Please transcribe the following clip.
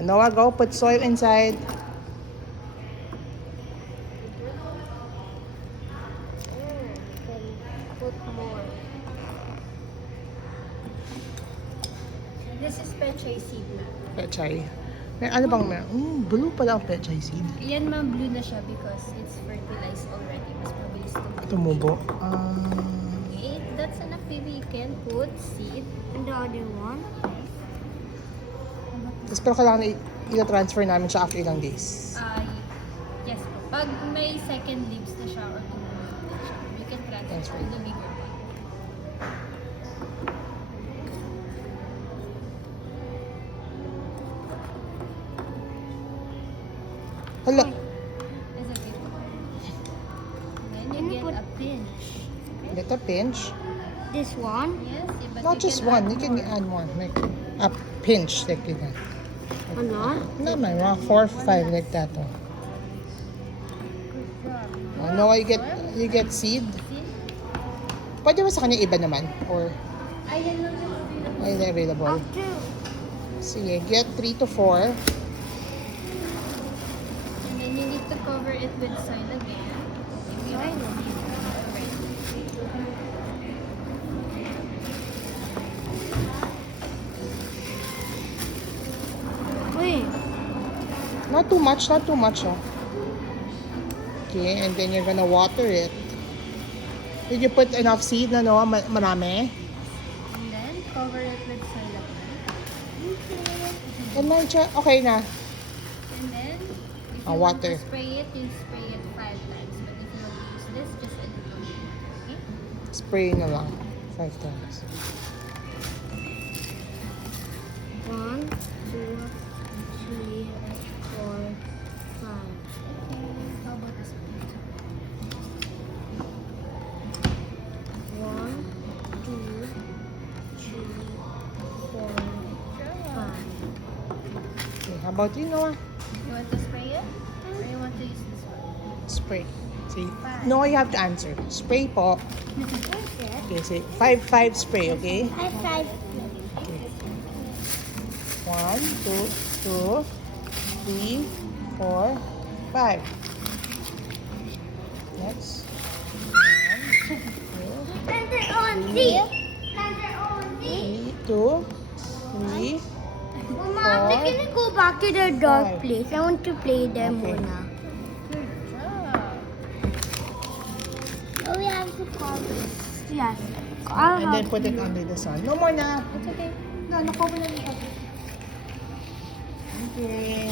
Noah, go put soil inside. You can put more. This is pechay seed na. Pechay. May ano bang blue pala ang pechay seed. Yan ma'am, blue na siya because it's fertilized already. Mas mabilis Tumubo. Okay, that's enough baby. You can put seed. And the other one? Tapos pero kailangan i-transfer namin siya after ilang days. Yes po. Pag may second leaves na siya or tumubo na siya, you can transfer to the bigger one. Hala. Is it good? Then you get a pinch. Little pinch. This one? Yes, but Not just one. You can add one. Like a pinch like that. Ano? No, man. 4 or 5 like that. Oh. No, you get seed. Pwede ba sa kanya iba naman? Or Ayan lang ay available? Sige, get 3 to 4. And then you need to cover it with soil again. Wait. Not too much, oh. Okay, and then you're gonna water it. Did you put enough seed na no? Marami? And then cover it with soil again. And then, okay na. And then, if you want Water. to spray it, you spray it 5 times. But if you want to use this, just a little bit. Okay? Spray na lang. 5 times. 1, 2, 3, 4, 5. Okay, how about this one? 1, 2, 3, 4, 5. Okay, how about you, Noah? You want to spray it? Or you want to use this one? Spray. See? 5. No, you have to answer. Spray po. Okay, say 5 spray, okay? 5. Okay. 1, 2, 3, 4, 5. Next. 1, 2, 3, 4. Mama, can you go back to the dog 5. place? I want to play there, Okay. Mona. Good job. Oh, we have to cover. Yes. And then put it under the sun. No more na. It's okay. No, nakover na dito. Okay.